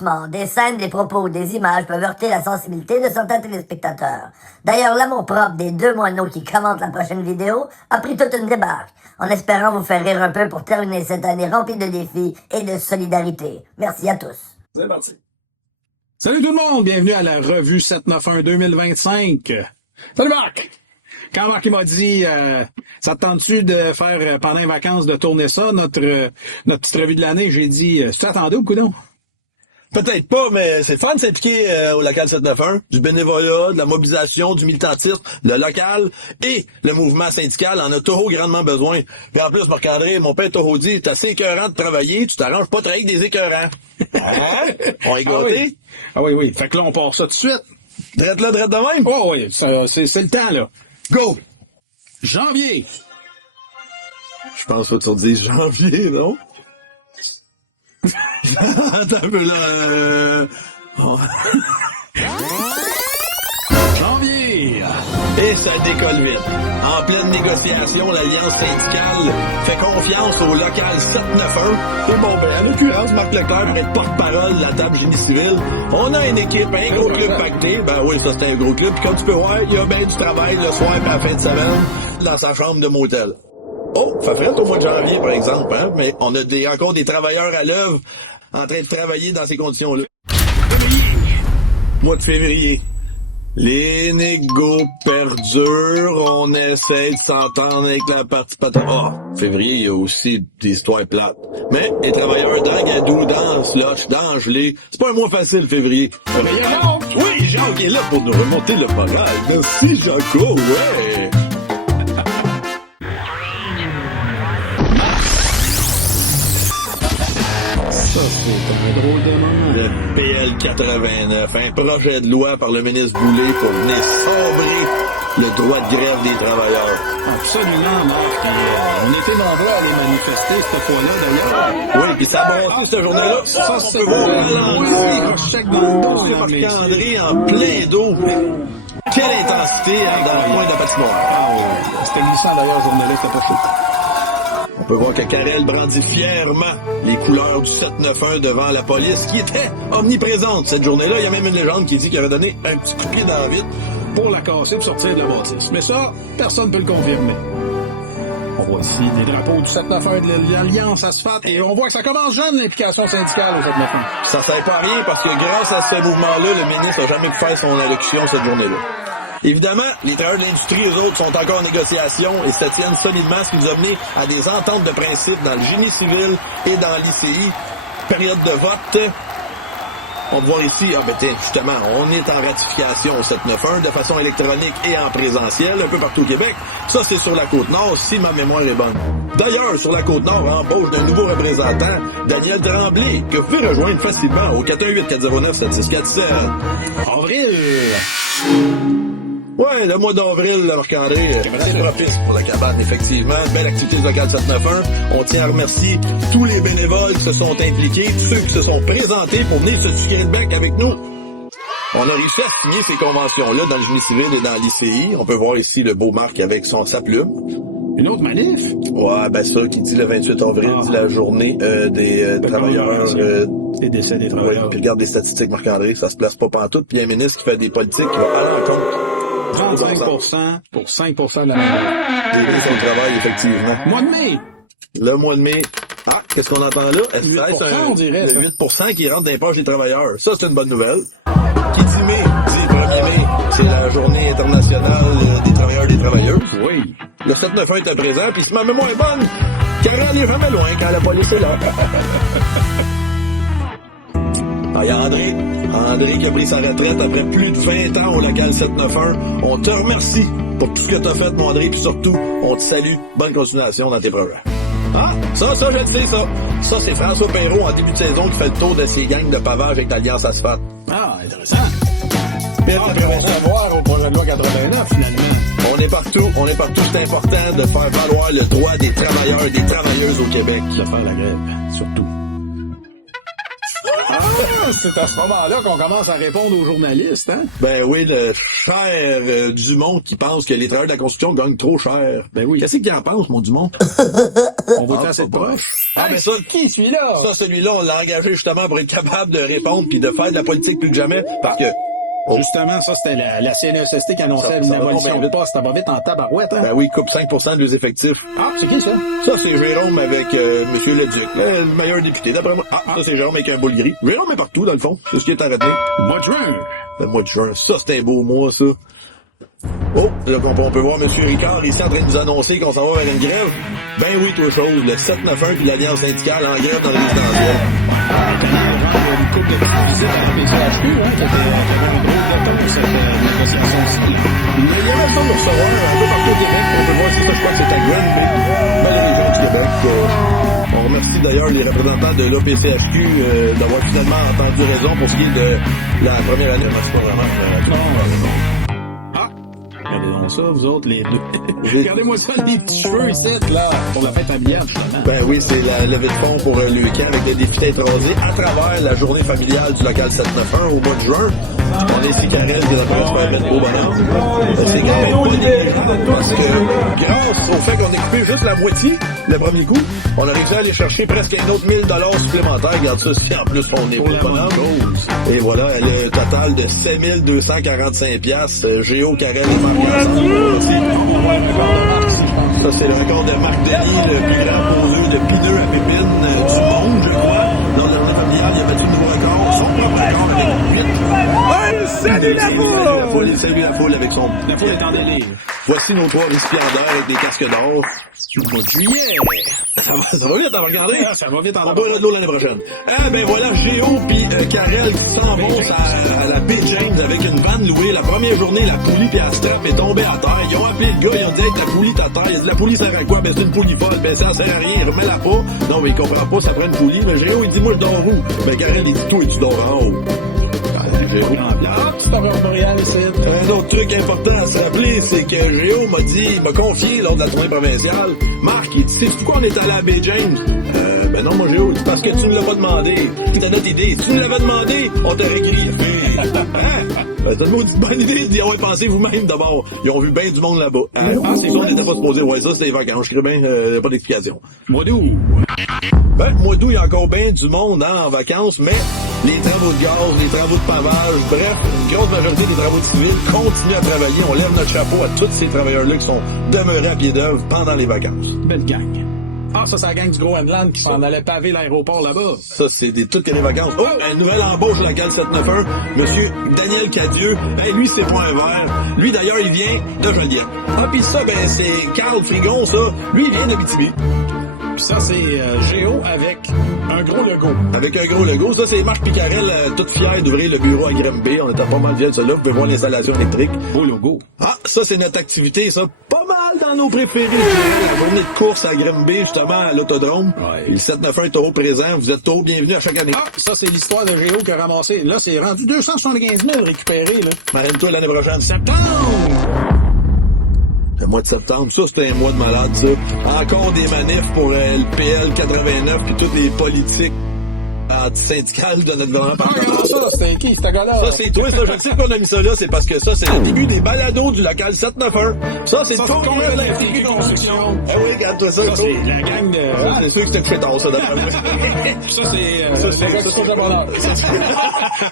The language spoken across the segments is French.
Avertissement. Des scènes, des propos, des images peuvent heurter la sensibilité de certains téléspectateurs. D'ailleurs, l'amour-propre des deux moineaux qui commentent la prochaine vidéo a pris toute une débarque, en espérant vous faire rire un peu pour terminer cette année remplie de défis et de solidarité. Merci à tous. C'est parti. Salut tout le monde, bienvenue à la revue 791 2025. Salut Marc! Quand Marc il m'a dit ça te tente-tu de faire pendant les vacances de tourner ça, notre petite revue de l'année, j'ai dit tu t'attendais ou coudonc? Peut-être pas, mais c'est le fun de s'impliquer au local 791, du bénévolat, de la mobilisation, du militantisme, le local et le mouvement syndical en a toujours grandement besoin. Puis en plus, Marc-André, mon père Toho dit, t'es assez écœurant de travailler, tu t'arranges pas de travailler avec des écœurants. Hein? On est gâtés? Ah oui. Fait que là, on part ça tout de suite. Drette là, drette de même? Oh oui, c'est le temps, là. Go! Janvier. Je pense que tu dis janvier, non? Attends un peu là. Janvier. Et ça décolle vite. En pleine négociation, l'Alliance syndicale fait confiance au local 791. Et bon, en l'occurrence, Marc Leclerc va être porte-parole de la table génie civil. On a une équipe, un gros club pacté. Ben oui, ça c'est un gros club. Puis comme tu peux voir, il y a bien du travail le soir et à la fin de semaine dans sa chambre de motel. Oh, ça ferait au mois de janvier, par exemple, hein? Mais on a encore des travailleurs à l'œuvre en train de travailler dans ces conditions-là. Mois de février. Les négos perdurent, on essaie de s'entendre avec la partie patronale. Ah, février, il y a aussi des histoires plates. Mais les travailleurs d'Angadou, d'Anse-Loche, d'Angelé, c'est pas un mois facile, février. Oui, Jacques est là pour nous remonter le moral. Merci, Jaco, ouais. Ça, c'est un drôle de moment. Le PL 89, un projet de loi par le ministre Boulay pour venir sombrer le droit de grève des travailleurs. Absolument, Marc. On était nombreux à aller manifester cette fois-là, d'ailleurs. Oui, puis ça a monté cette journée-là. Ça, on peut voir Marc-André en plein dos. Quelle intensité dans le coin de la patinoire. Ah oui, c'était glissant d'ailleurs, journée-là, c'était pas chaud. On peut voir que Karel brandit fièrement les couleurs du 791 devant la police, qui était omniprésente cette journée-là. Il y a même une légende qui dit qu'il avait donné un petit coup de pied dans la vitre pour la casser et sortir de la bâtisse. Mais ça, personne ne peut le confirmer. On voit ici des drapeaux du 791 de l'Alliance Asphalte et on voit que ça commence jeune, l'implication syndicale au 791. Ça ne sert pas à rien parce que grâce à ce mouvement-là, le ministre n'a jamais pu faire son allocution cette journée-là. Évidemment, les travailleurs de l'industrie, eux autres, sont encore en négociation et se tiennent solidement, ce qui nous a mené à des ententes de principe dans le génie civil et dans l'ICI. Période de vote. On va voir ici, justement, on est en ratification au 791 de façon électronique et en présentiel, un peu partout au Québec. Ça, c'est sur la Côte-Nord, si ma mémoire est bonne. D'ailleurs, sur la Côte-Nord, embauche d'un nouveau représentant, Daniel Tremblay, que vous pouvez rejoindre facilement au 418-409-7647. Avril! Ouais, le mois d'avril, Marc-André, c'est propice pour la cabane, effectivement. Belle activité locale 791. On tient à remercier tous les bénévoles qui se sont impliqués, tous ceux qui se sont présentés pour venir se tirer le bec avec nous. On a réussi à signer ces conventions-là dans le génie civil et dans l'ICI. On peut voir ici le beau Marc avec sa plume. Une autre manif? Ouais, ça qui dit le 28 avril, dit la journée des travailleurs. Les décès des travailleurs. Ouais, puis regarde les statistiques, Marc-André, ça se place pas pantoute. Puis il y a un ministre qui fait des politiques qui va à l'encontre. 35% pour 5% de la main. Début son travail, effectivement. Mois de mai. Le mois de mai. Ah, qu'est-ce qu'on entend là? Est-ce 8%, on dirait. Le 8% qui rentre dans les poches des travailleurs. Ça, c'est une bonne nouvelle. Qui dit mai? Dit 1er mai. C'est la journée internationale des travailleurs et des travailleuses. Oui. Le 791 était présent, puis si ma mémoire est bonne, Karel est jamais loin quand la police est là. Ah, il y a André qui a pris sa retraite après plus de 20 ans au local 791. On te remercie pour tout ce que tu as fait, mon André, puis surtout, on te salue. Bonne continuation dans tes projets. Ah, ça, je le sais, ça. Ça, c'est François Perrault, en début de saison, qui fait le tour de ses gangs de pavage avec l'Alliance Asphalte. Ah, intéressant. Après, on va savoir au projet de loi 89, finalement. On est partout. C'est important de faire valoir le droit des travailleurs et des travailleuses au Québec. De faire la grève, surtout. c'est à ce moment-là qu'on commence à répondre aux journalistes, hein? Ben oui, le cher Dumont qui pense que les travailleurs de la construction gagnent trop cher. Ben oui. Qu'est-ce qu'il en pense, mon Dumont? On va assez de proche. Ah, mais ça, qui celui-là? Ça, celui-là, on l'a engagé justement pour être capable de répondre puis de faire de la politique plus que jamais, parce que... Justement, ça, c'était la CNESST qui annonçait une abolition de poste. Ça va vite en tabarouette, hein? Ben oui, coupe 5% de leurs effectifs. Ah, c'est qui ça? Ça, c'est Jérôme avec Monsieur Leduc, le meilleur député, d'après moi. Ah, ça, c'est Jérôme avec un boule gris. Jérôme est partout, dans le fond. C'est ce qui est arrêté. Le mois de juin. Le mois de juin. Ça, c'est un beau mois, ça. Oh, là, on peut voir M. Ricard ici en train de nous annoncer qu'on s'en va vers une grève. Ben oui, toi chose. Le 791 puis l'Alliance syndicale en grève dans le résidentiel. Une couple de petites visites à la PCHQ, hein, qui avait un drôle de temps pour cette négociation-ci. Il y a le temps de recevoir un peu partout au Québec. On peut voir si ça, je crois que c'est à Granby, dans la région du Québec. On remercie d'ailleurs les représentants de l'OPCHQ d'avoir finalement entendu raison pour ce qui est de la première année. C'est pas vraiment... Regardez donc ça, vous autres, les deux. Regardez-moi ça, les petits cheveux ici, là, pour la fête à billard, justement. Ben oui, c'est la levée de fonds pour le camp avec le défi d'être rasé à travers la journée familiale du local 791 au mois de juin. On est ici Carrel qui est en train de se faire mettre beau bonheur. C'est quand même pas négligeable parce que grâce au fait qu'on ait coupé juste la moitié le premier coup, on a réussi à aller chercher presque un autre 1000 $ supplémentaires. Regarde ça, si en plus on est pour beau la bonheur. Et voilà, elle a un total de 7245 $. Géo, Carrel et Marc aussi. Ça, c'est le record de Marc Denis, le plus grand poseur de pineux à pépines du monde, je crois. Dans la journée familiale, il a battu le nouveau record, son propre record avec 8. Salut la foule! Il salue la foule avec son... La foule est en délire. Voici nos 3 récipiendaires avec des casques d'or. Du mois de juillet. Ça va vite, on va regarder. Ah, ça va vite en On boira de l'eau l'année prochaine. Ah, ben voilà, Géo pis Carrel qui s'en vont à la baie James avec une vanne louée. La première journée, la poulie pis la strap est tombée à terre. Ils ont appelé le gars, ils ont dit, hey, ta poulie est à terre. Il a dit, la poulie sert à quoi? Ben, c'est une poulie folle. Ben, ça sert à rien. Remets-la pas. Non, mais il comprend pas, ça prend une poulie. Mais Géo, il dit, moi, je dors où? Ben, Carrel, il dit, toi, tu dors en haut. Ah, petit aurore boréale ici. Un autre truc important à se rappeler, c'est que Géo il m'a confié lors de la tournée provinciale. Marc, il dit, sais-tu pourquoi on est allé à Bay James? Ben non, moi, Géo, parce que tu ne l'as pas demandé. T'as notre idée. Si tu nous l'avais demandé, on t'aurait griffé. Hein? Ben, t'as une maudite bonne idée d'y avoir pensé vous-même d'abord. Ils ont vu bien du monde là-bas. Ah, c'est ça, on n'était pas supposé. Ouais, ça, c'est les vacances. Je crée bien, pas d'explication. Mois d'août. Ben, mois d'août, il y a encore bien du monde hein, en vacances, mais les travaux de gaz, les travaux de pavage, bref, une grosse majorité des travaux civils continuent à travailler. On lève notre chapeau à tous ces travailleurs-là qui sont demeurés à pied d'œuvre pendant les vacances. Belle gang. Ah, ça, c'est la gang du Groenland qui s'en allait paver l'aéroport là-bas. Ça, c'est toutes les vacances. Oh, une nouvelle embauche de la Cal 791. Monsieur Daniel Cadieux. Ben, lui, c'est pas un verre. Lui, d'ailleurs, il vient de Joliette. Ah, pis ça, ben, c'est Carl Frigon, ça. Lui, il vient d'Abitibi. Puis ça, c'est Géo avec un gros logo. Avec un gros logo. Ça, c'est Marc Picarel, tout fier d'ouvrir le bureau à Grimby. On était pas mal fiers de ça là. Vous pouvez voir l'installation électrique. Beau logo. Ah, ça, c'est notre activité, ça. Pas mal dans nos préférés. La journée de course à Grimby, justement, à l'autodrome. Ouais. Et le 791 est au présent. Vous êtes toujours bienvenus à chaque année. Ah, ça, c'est l'histoire de Géo qui a ramassé. Là, c'est rendu 275 000 récupérés, là. Marraine-toi l'année prochaine. Septembre! Le mois de septembre, ça, c'était un mois de malade, ça. Encore des manifs pour le PL 89 puis toutes les politiques anti-syndicales de notre gouvernement. Ah, regarde ça, c'était qui, ce gars-là? Ça, c'est toi, ça. Je sais qu'on a mis ça là, c'est parce que ça, c'est le début des balados du local 791. Ça, c'est Ça, tout c'est le l'Institut de construction. Ah oui, regarde-toi ça. Ça, c'est la gang de... Ah, c'est sûr que c'était couché tard, ça, d'après moi. Ça, c'est le resto de la bonheur.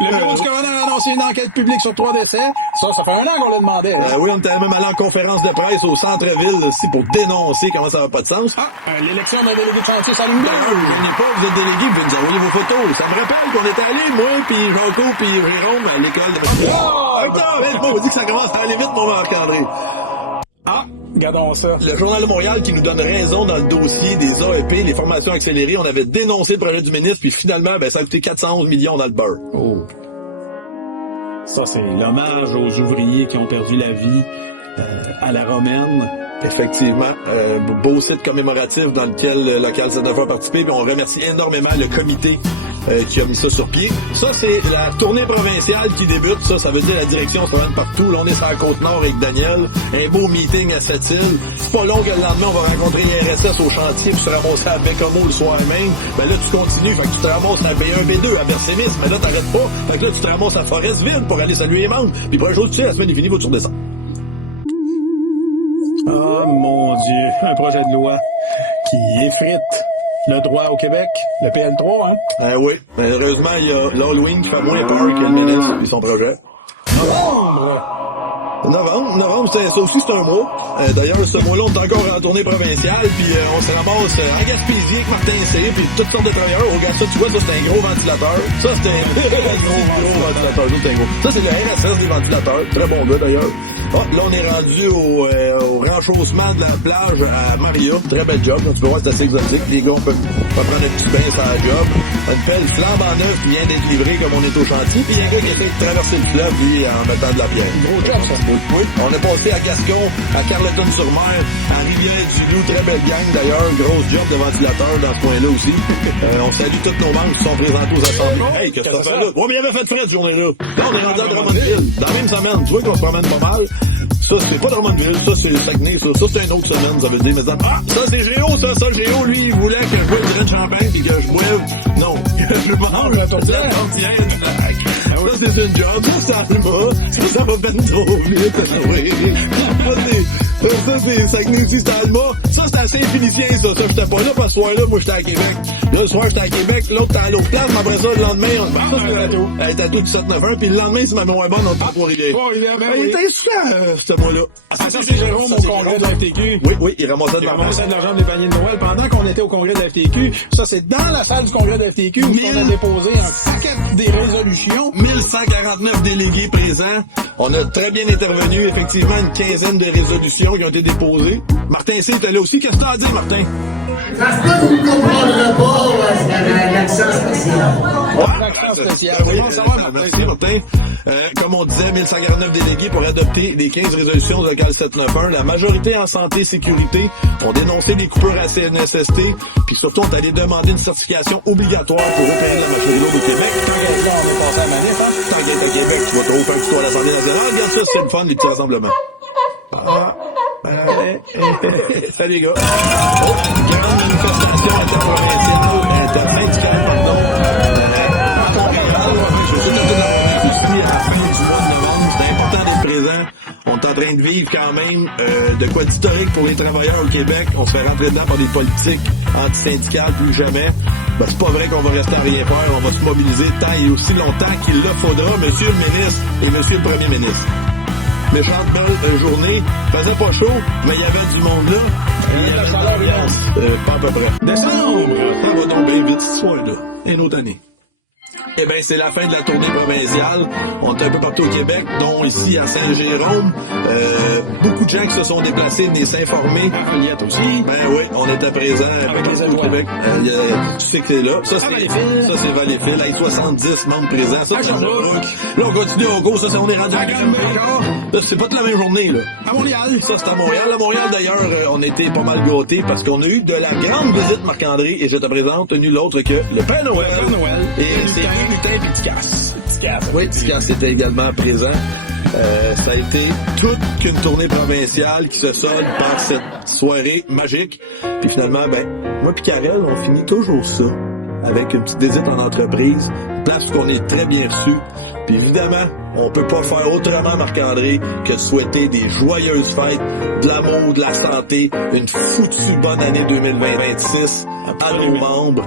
Le bureau du coroner a annoncé une enquête publique sur 3 décès. Ça fait un an qu'on le demandait. Oui, on était même allé en conférence de presse au centre-ville aussi pour dénoncer comment ça n'a pas de sens. Ah, l'élection d'un délégué de chantier, ça nous Je n'ai pas, vous êtes délégué, vous pouvez nous envoyer vos photos. Ça me rappelle qu'on était allés, moi, puis Jean-Co, puis Jérôme, à l'école de... Attends, on dit que ça commence à aller vite, mon Marc-André. Ah, regardons ça. Le Journal de Montréal qui nous donne raison dans le dossier des AEP, les formations accélérées. On avait dénoncé le projet du ministre, puis finalement, ben, ça a coûté 411 millions dans le beurre. Oh. Ça, c'est l'hommage aux ouvriers qui ont perdu la vie à la romaine. Effectivement, beau site commémoratif dans lequel le local 791 a participé, puis on remercie énormément le comité qui a mis ça sur pied. Ça, c'est la tournée provinciale qui débute. Ça veut dire la direction se ramène partout. Là, on est sur la Côte-Nord avec Daniel. Un beau meeting à Sept-Îles. C'est pas long que le lendemain, on va rencontrer IRSS au chantier puis se ramasser à Bécomo le soir même. Ben là, tu continues. Fait que tu te ramasses à B1, B2, à Bersémis. Mais là, t'arrêtes pas. Fait que là, tu te ramasses à Forestville pour aller saluer les membres. Puis pour un jour, tu sais, la semaine est finie, faut-tu redescendre. Oh mon Dieu, un projet de loi qui effrite le droit au Québec, le PL3, hein? Oui, malheureusement, il y a l'Halloween qui fait moins peur que le ministre et son projet. Novembre, ça aussi c'est un mois. D'ailleurs, ce mois-là, on est encore en tournée provinciale, puis on se ramasse en Gaspésie avec Martin C, puis toutes sortes de travailleurs. Regarde ça, tu vois, ça c'est un gros ventilateur. Ça c'est un gros ventilateur. Ça c'est le RSS des ventilateurs. Très bon gars d'ailleurs. Là, on est rendu au renchaussement de la plage à Maria. Très bel job. Tu peux voir, c'est assez exotique. Les gars, on peut prendre un petit bain sur la job. Une pelle flambant neuve qui vient d'être livrée comme on est au chantier. Puis il y a un gars qui essaie de traverser le fleuve, lui, en mettant de la bière. Gros job, ça. Oui. On est passé à Gascon, à Carleton-sur-Mer, à Rivière-du-Loup. Très belle gang, d'ailleurs. Grosse job de ventilateur dans ce coin-là aussi. On salue toutes nos membres qui sont présentés aux assemblées. Hey, qu'est-ce que t'as fait là? Ouais, mais il avait fait frais cette journée-là. Là, on est rendu à Drummondville. Dans la même semaine. Tu vois qu'on se promène pas mal. Ça, c'est pas Drummondville, ça, c'est Saguenay, ça, c'est une autre semaine, ça veut dire, mais ça, c'est Géo, ça, Géo, lui, il voulait que je boive du vin de champagne pis que je boive, non, que je mange la tourtière. Ça, c'est une job, ça va bien trop vite, oui. Ça, c'est Saguenay aussi, c'est Alma. Ça, c'est assez Félicien, ça, j'étais pas là, parce que ce soir-là, moi, j'étais à Québec. Là, le soir, j'étais à Québec, l'autre, t'es à l'autre place, mais après ça, le lendemain, ça, c'était à tout du 7-9-1, puis le lendemain, c'est ma moins bonne, on t'a pas rivière. Il était super, ce mois-là. Ça, c'est Jérôme au congrès de la FTQ. Oui, il ramassait de l'argent des paniers de Noël pendant qu'on était au congrès de la FTQ. Ça, c'est dans la salle du congrès de la FTQ où on a déposé un paquet des résolutions. 1149 délégués présents. On a très bien intervenu, effectivement, une quinzaine de résolutions qui ont été déposées. Martin C. était là aussi. Qu'est-ce que t'as à dire, Martin? Ça se peut que vous ne comprendrez pas l'accent spécial. L'accent spécial. Merci, Martin. Comme on disait, 1149 délégués pour adopter les 15 résolutions de local 791. La majorité en santé et sécurité ont dénoncé des coupures à CNSST, puis surtout ont allé demander une certification obligatoire pour repérer la maturité au Québec. Tant on est passé à la manif, hein? Tant qu'elle est à Québec, tu vas trop faire du tour à l'Assemblée nationale. Regarde ça, c'est le fun, les petits rassemblements. Salut les gars. Grande manifestation interprovinciale, intersyndicale, pardon. Je suis tout aussi à la fin du mois de novembre. C'est important d'être présent. On est en train de vivre quand même de quoi d'historique pour les travailleurs au Québec. On se fait rentrer dedans par des politiques antisyndicales plus jamais. Ben, c'est pas vrai qu'on va rester à rien faire. On va se mobiliser tant et aussi longtemps qu'il le faudra, monsieur le ministre et monsieur le premier ministre. Méchante belle journée, faisait pas chaud, mais il y avait du monde là. Il y avait de l'ambiance, pas à peu près. Décembre! Ça va donc bien vite ce soir-là. Une autre année. Eh bien, c'est la fin de la tournée provinciale. On est un peu partout au Québec, dont ici à Saint-Jérôme. Beaucoup de gens qui se sont déplacés, venez s'informer. À Joliette aussi. Ben oui, on était présents partout au Québec. Tu sais que c'est là. Ça, c'est Valleyfield, avec 70 membres présents. Ça, c'est Sherbrooke. Là, on continue au go. Ça, on est rendu à Granby-Encore. Là, c'est pas toute la même journée, là. À Montréal. Ça, c'est à Montréal. À Montréal, d'ailleurs, on était pas mal gâtés parce qu'on a eu de la grande visite, Marc-André, et je te présente nul autre que le Père Noël. Le Père Noël. Et c'est Lutin et Ticasse. Oui, Ticasse était également présent. Ça a été toute qu'une tournée provinciale qui se solde par cette soirée magique. Puis finalement, ben, moi puis Karel, on finit toujours ça avec une petite visite en entreprise, place qu'on est très bien reçu. Puis évidemment, on peut pas faire autrement, Marc-André, que de souhaiter des joyeuses fêtes, de l'amour, de la santé, une foutue bonne année 2026 à nos membres.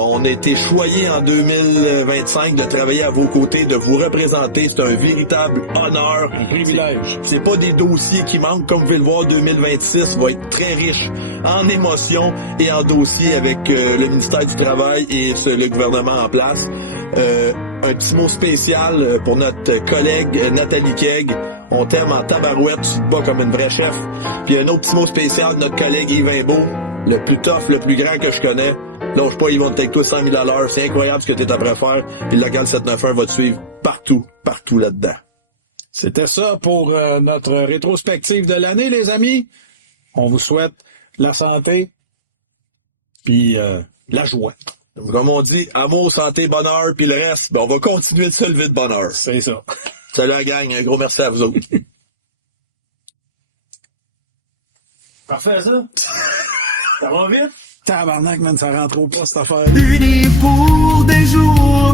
On a été choyés en 2025 de travailler à vos côtés, de vous représenter. C'est un véritable honneur. Un privilège. C'est pas des dossiers qui manquent. Comme vous pouvez le voir, 2026 va être très riche en émotions et en dossiers avec le ministère du Travail et le gouvernement en place. Un petit mot spécial pour notre collègue Nathalie Keg. On t'aime en tabarouette, tu te bats comme une vraie chef. Puis un autre petit mot spécial, notre collègue Yves Beau, le plus tough, le plus grand que je connais. Lâche pas, ils vont te take toi 100 000 à l'heure. C'est incroyable ce que t'es après faire. Puis le local 791 va te suivre partout là-dedans. C'était ça pour notre rétrospective de l'année, les amis. On vous souhaite la santé puis la joie. Comme on dit, amour, santé, bonheur, puis le reste, ben on va continuer de se lever de bonheur. C'est ça. Salut la gang, un gros merci à vous autres. Parfait, ça? Ça va vite? Tabarnak, man, ça rentre au pas, cette affaire. Unis pour des jours